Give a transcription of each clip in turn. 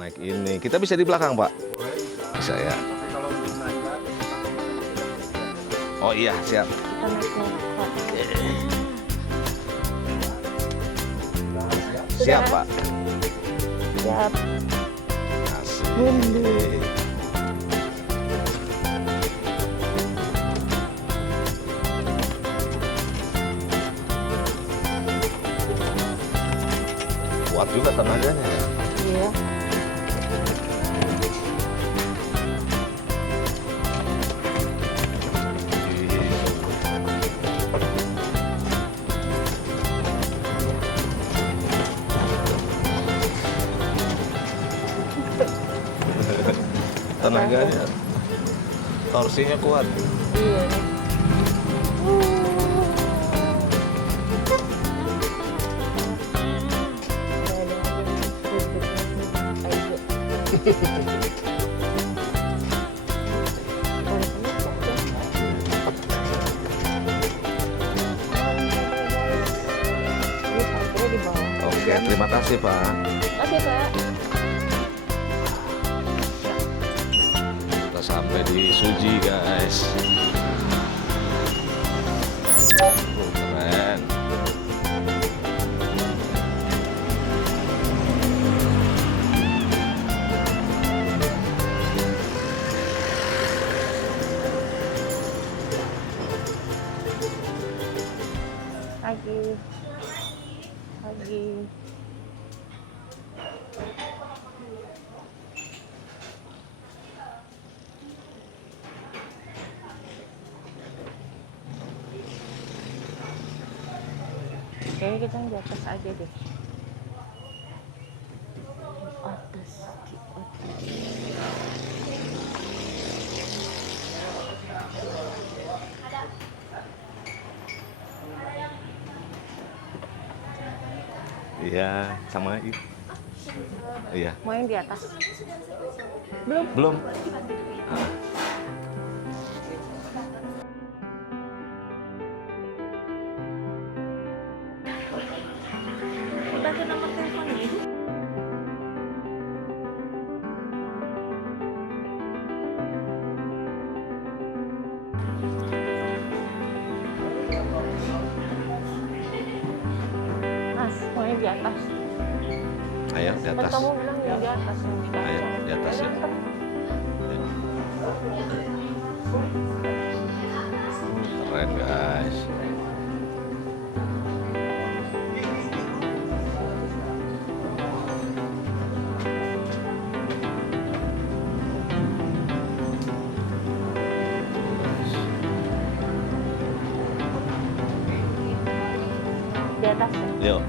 naik ini. Kita bisa di belakang, Pak? Bisa ya. Oh iya, siap. Kita naik motor. Siap, Pak. Siap. Asik. Kuat juga tenaganya ya. Iya. Tenaganya, torsinya kuat. Iya. Oke, terima kasih, Pak. Oke, Pak. Kita sampai di Suji, guys. Keren. Pagi. Kayaknya kita di atas aja deh. Di atas. Iya, sama itu. Iya. Mau yang di atas? Belum. Udah ke nomor teleponnya. Mas, mau yang di atas? Ayo, di Kan atas. kamu bilang yang di atas. Ayo, di atas ya. Keren, guys. Di atas ya? Yuk.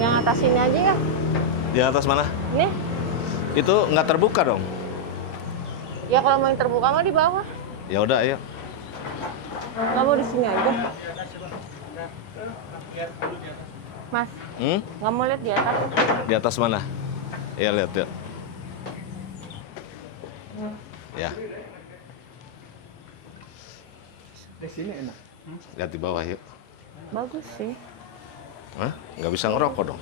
Yang atas ini aja ya? Di atas mana? Ini? Itu nggak terbuka dong. Ya kalau mau yang terbuka mah di bawah. Ya udah, ayo. Nggak mau di sini aja. Mas, nggak mau lihat di atas? Di atas mana? Iya, lihat, lihat. Ya. Di sini enak. Lihat di bawah, yuk. Bagus sih. Hah? Nggak bisa ngerokok dong.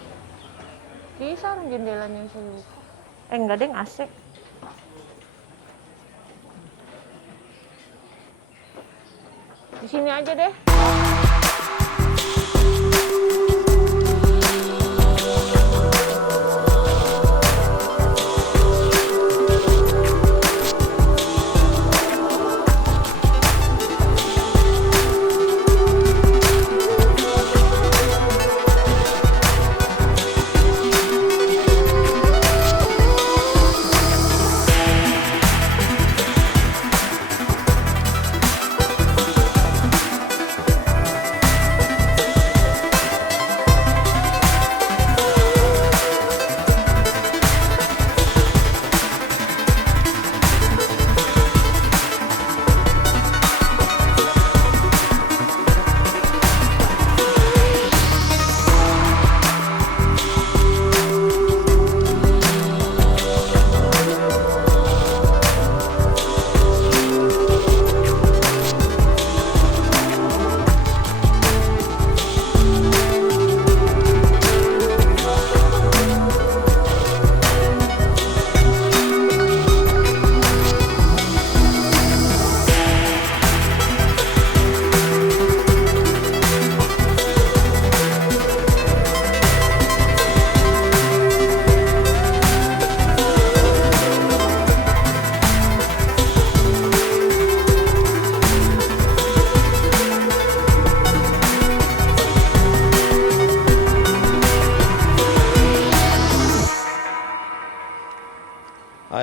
Bisa orang jendelanya bisa dibuka. Enggak deh, AC. Di sini aja deh.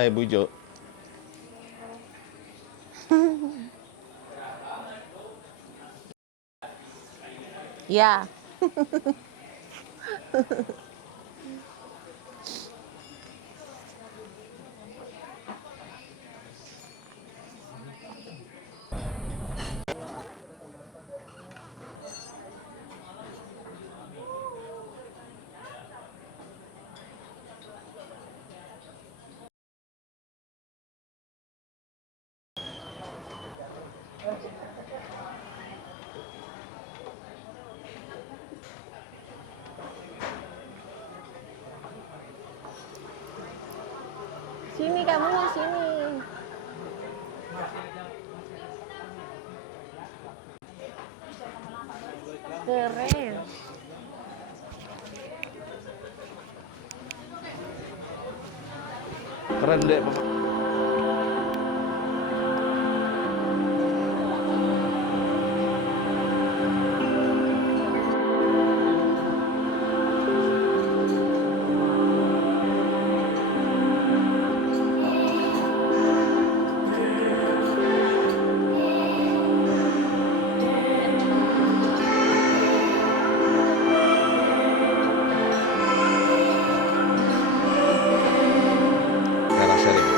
Hai Bu Jo. Ya. Sini kamu, sini. Keren. Keren deh, Bapak. Era sharing.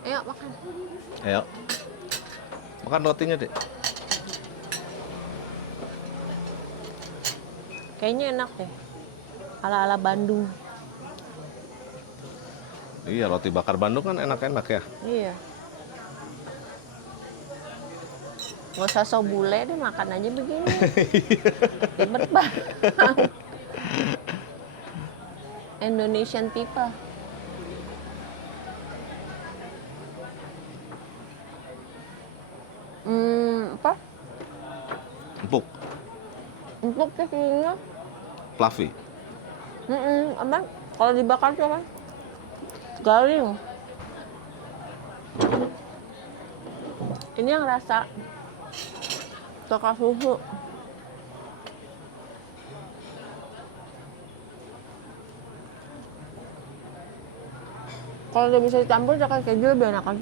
Ayo makan. Ayo. Makan rotinya, Dek. Kayaknya enak deh. Ala-ala Bandung. Iya, roti bakar Bandung kan enak-enak ya. Iya. Nggak usah so bule deh, makan aja begini. Ribet banget. Indonesian people. Apa? Empuk, Empuk sih kayaknya. fluffy. Apa? Kalau dibakar tuh kan garing. Ini yang rasa coklat susu. Kalau udah bisa dicampur coklat keju lebih enak kan?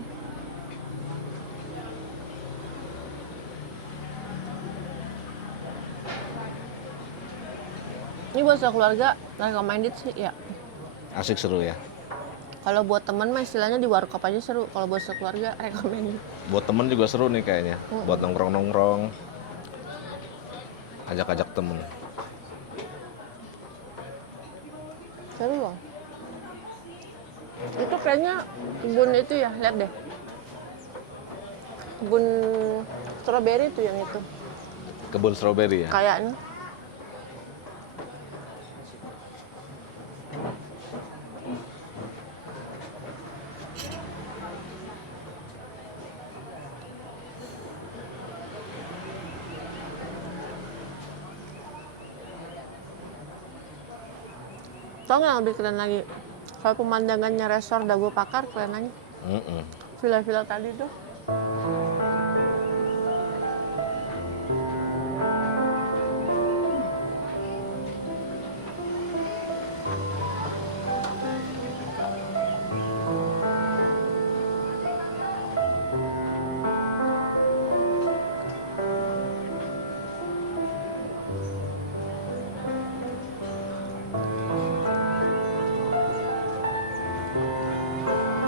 Ini buat sekeluarga recommended sih ya. Asik seru ya. Kalau buat temen mah istilahnya di warkop aja seru. Kalau buat sekeluarga recommended. Buat temen juga seru nih kayaknya. Buat nongkrong-nongkrong. Ajak-ajak temen. Seru loh. Itu kayaknya kebun itu ya, lihat deh. Kebun strawberry tuh yang itu. Kebun stroberi ya. Kayaknya. Tau nggak yang lebih keren lagi? Kalau pemandangannya resort Dago Pakar keren aja. Villa-villa tadi tuh.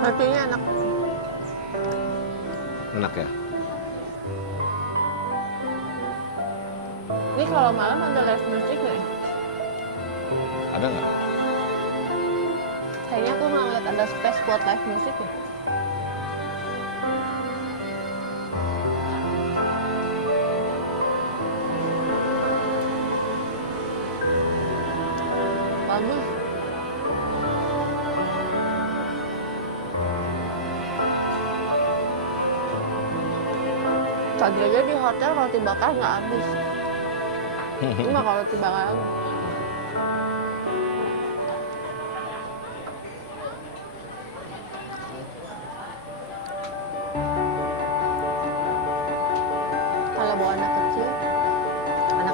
Rotinya enak. Enak ya. Ini kalau malam ada live music nggak ya? Ada nggak? Kayaknya aku nggak ngeliat ada space buat live music ya. Bagus. Tadi aja di hotel roti bakar nggak habis. Ini mah kalau roti bakar. Kalau bawa anak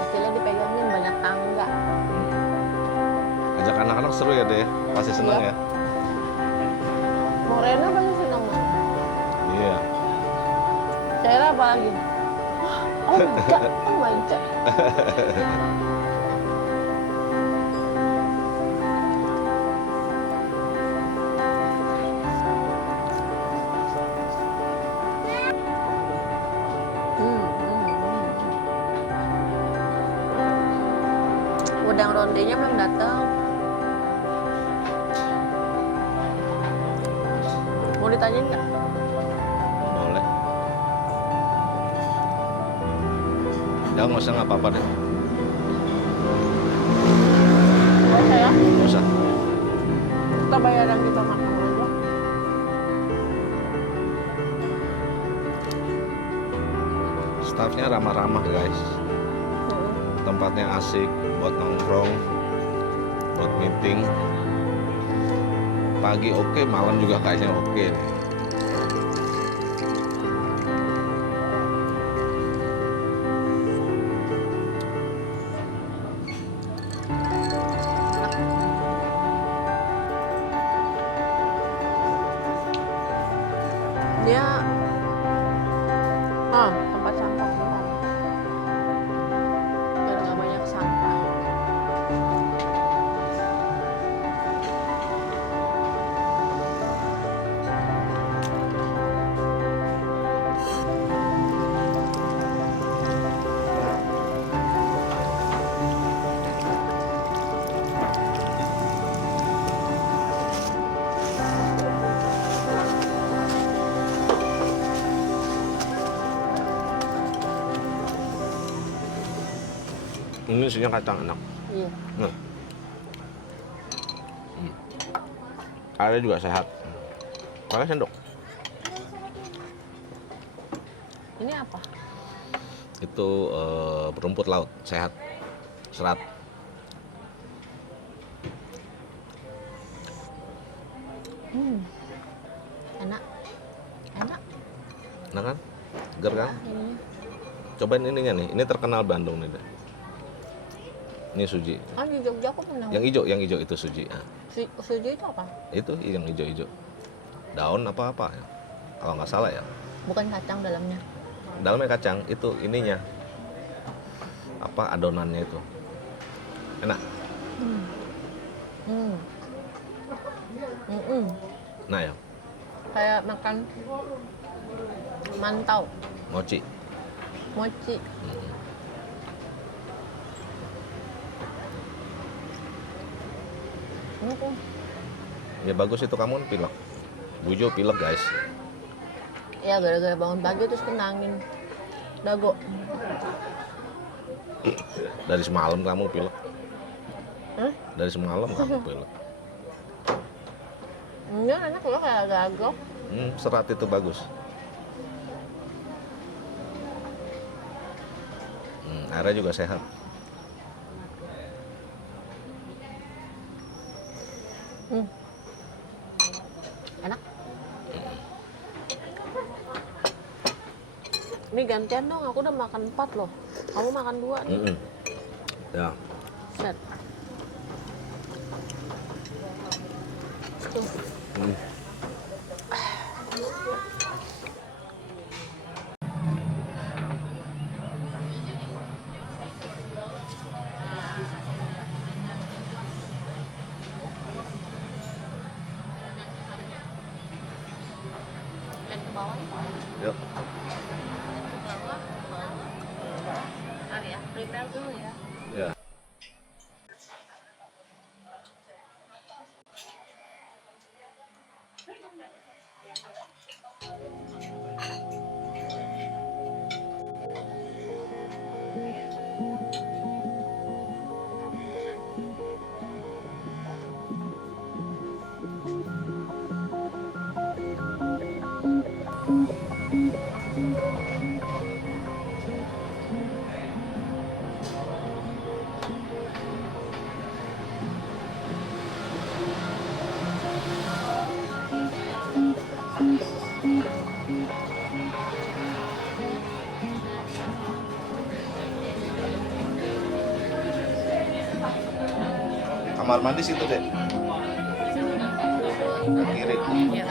kecilnya dipegangin banyak tangga. Ajak anak-anak seru ya deh. Pasti seneng Iya. ya. Mau Rena pasti senang. Iya. Saya apa lagi? Oh my god. Udang rondenya belum datang. Mau ditanyain nggak? Boleh. Ya nggak usah, nggak apa-apa deh. Oh saya, Nggak usah. kita bayaran kita makan aja. Staffnya ramah-ramah guys. Tempatnya asik buat nongkrong, buat meeting. Pagi oke, malam juga kayaknya oke. Dia tempat sampah bentar. Biar nggak banyak sampah. Ini isinya kacang enak. Iya. Nah. Ada juga sehat. Pakai sendok. Ini apa? Itu rumput laut, sehat. Serat. Enak. Enak. Enak kan? Segar kan? Ininya. Cobain ininya nih. Ini terkenal Bandung nih. Ini suji. Ah, di Jogja aku pernah. Yang hijau itu suji. Nah, Suji itu apa? itu yang hijau-hijau. Daun apa-apa ya. Kalau nggak salah ya. Bukan kacang dalamnya. Dalamnya kacang, itu ininya. Apa adonannya itu. Enak. Nah ya, Kayak makan mantau, mochi. mochi. Ya bagus itu kamu pilek. Bujo pilek guys. Ya gara-gara bangun pagi terus kena angin dago. Dari semalam kamu pilek. Hah? Dari semalam kamu pilek. Enggak, enak loh kayak agak-agak. Serat itu bagus. Airnya juga sehat. Enak. Ini gantian dong, aku udah makan 4 loh. Kamu makan 2 nih. Ya. Set. Tuh. Dan ke bawah. Yuk. Bentar ya, prepare dulu ya. Ya. Kamar mandi situ deh. Kiri. Ya.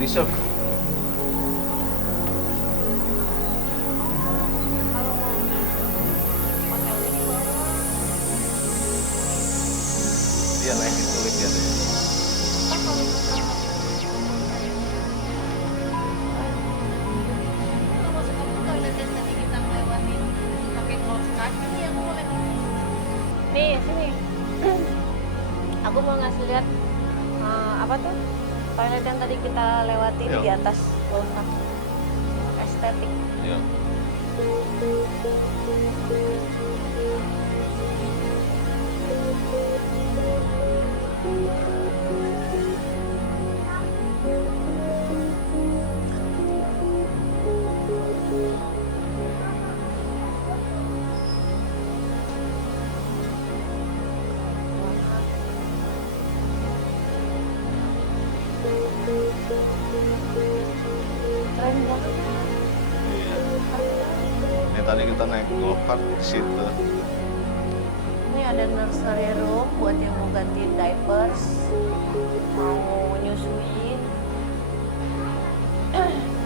Reserve. Dia naikin kulit dia deh. Nih, sini. Aku mau ngasih lihat apa tuh toilet yang tadi kita lewati Iya. di atas Wolfgang. Estetik. Iya. Keren banget. Iya. Ini tadi kita naik go-kart di situ. Ini ada nursery room buat yang mau gantiin diapers, mau nyusuin.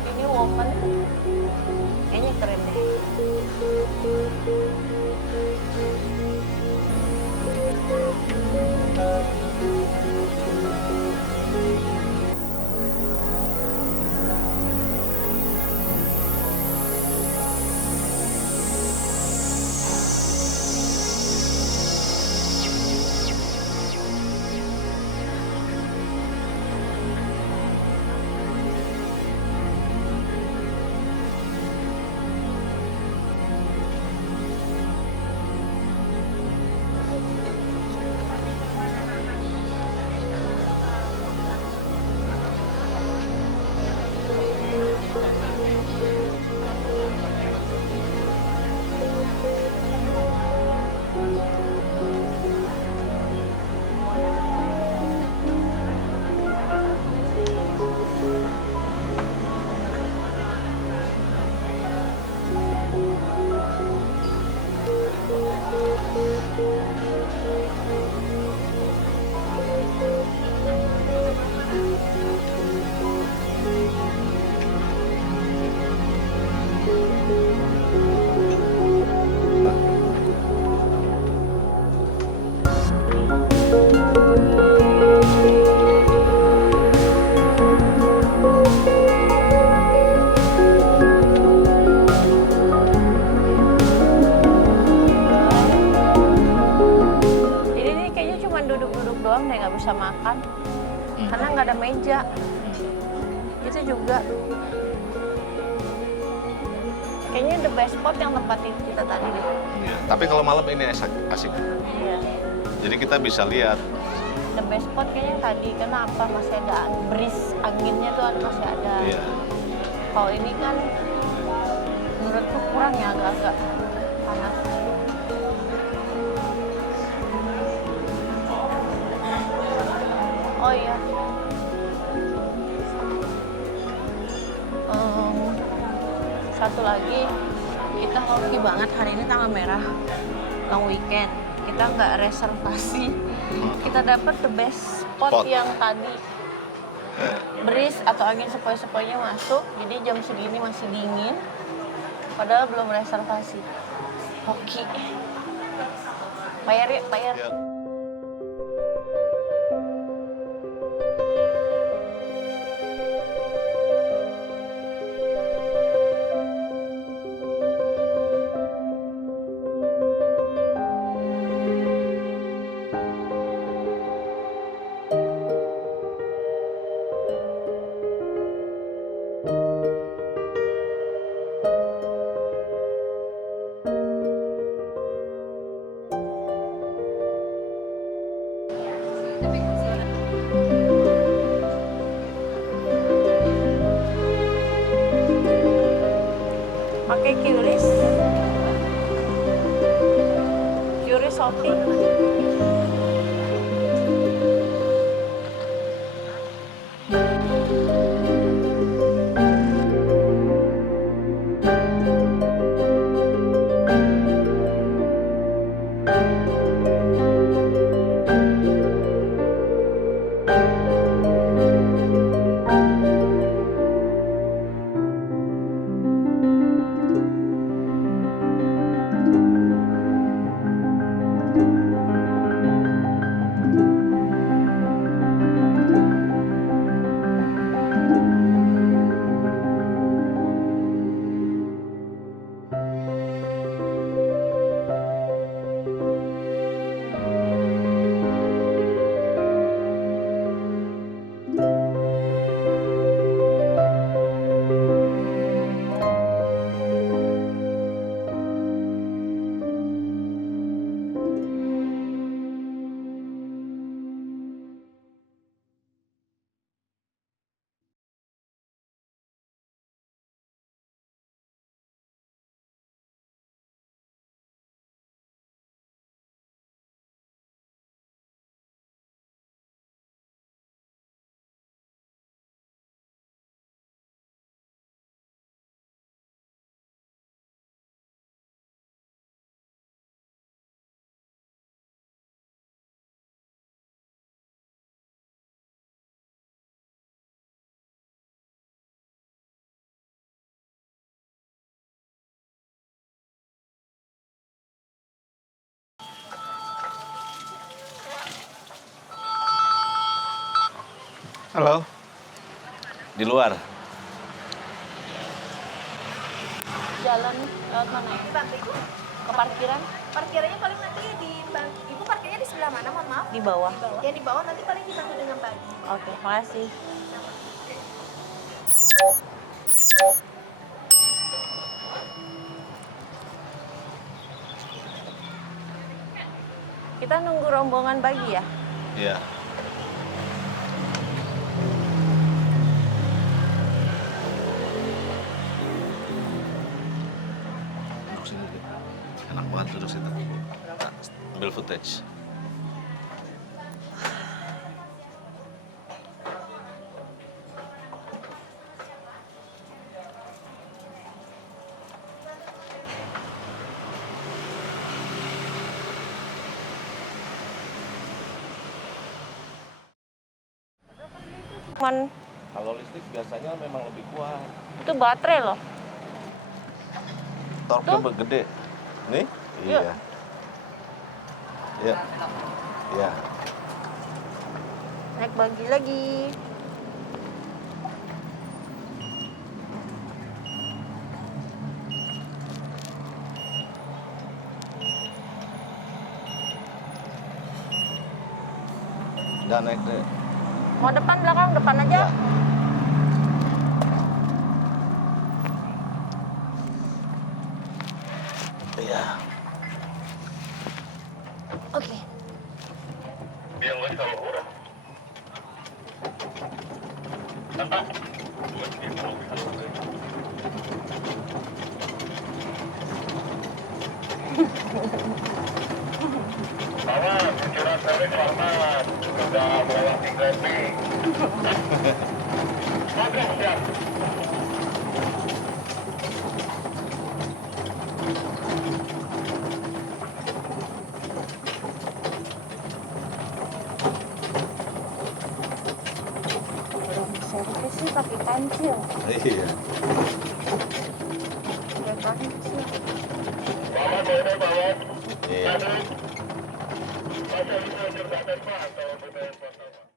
Ini woman, kayaknya keren deh. Ini nih kayaknya cuma duduk-duduk doang deh, nggak bisa makan. Karena nggak ada meja. Itu juga. Kayaknya the best spot yang tempat kita tadi deh. Iya. Tapi kalau malam ini asik. Iya. Jadi kita bisa lihat. The best spot kayaknya yang tadi. Kenapa? Masih ada breeze, anginnya tuh masih ada. Iya. Kalau ini kan menurutku kurang ya, agak-agak panas. Oh iya. Satu lagi, kita hoki banget hari ini tanggal merah, long weekend. Kita nggak reservasi, kita dapat the best spot Spot. yang tadi. Breeze atau angin sepoi-sepoinya masuk, jadi jam segini masih dingin. Padahal belum reservasi. Hoki. Bayar ya, bayar. Iya. Pakai QRIS. QRIS Shopee. Halo. Di luar. Jalan lewat mana? Di Bank Ibu, Ke parkiran parkirannya paling nanti di bank. Ibu parkirnya di sebelah mana? Mohon maaf. di bawah. Yang di bawah nanti paling dibantu dengan pagi. Oke, makasih. Kita nunggu rombongan pagi ya? Iya. Duduk sini deh. Enak banget duduk situ. Nah, ambil footage. Cuman Kalau listrik biasanya memang lebih kuat. itu baterai loh. Torque gede. Nih? Iya. Iya. Iya. Iya. Naik bagi lagi. Udah naik deh. Mau depan belakang? Depan aja. Ya. Iya. Oke. Awas, kunciran servis selamat. Sudah melewati glamping. Oke, siap. Servis sih pakai pensil. Iya. Pakai pensil. Bawa, bawa, bawa. Iya. Masuk, masuk, jembatan, Pak.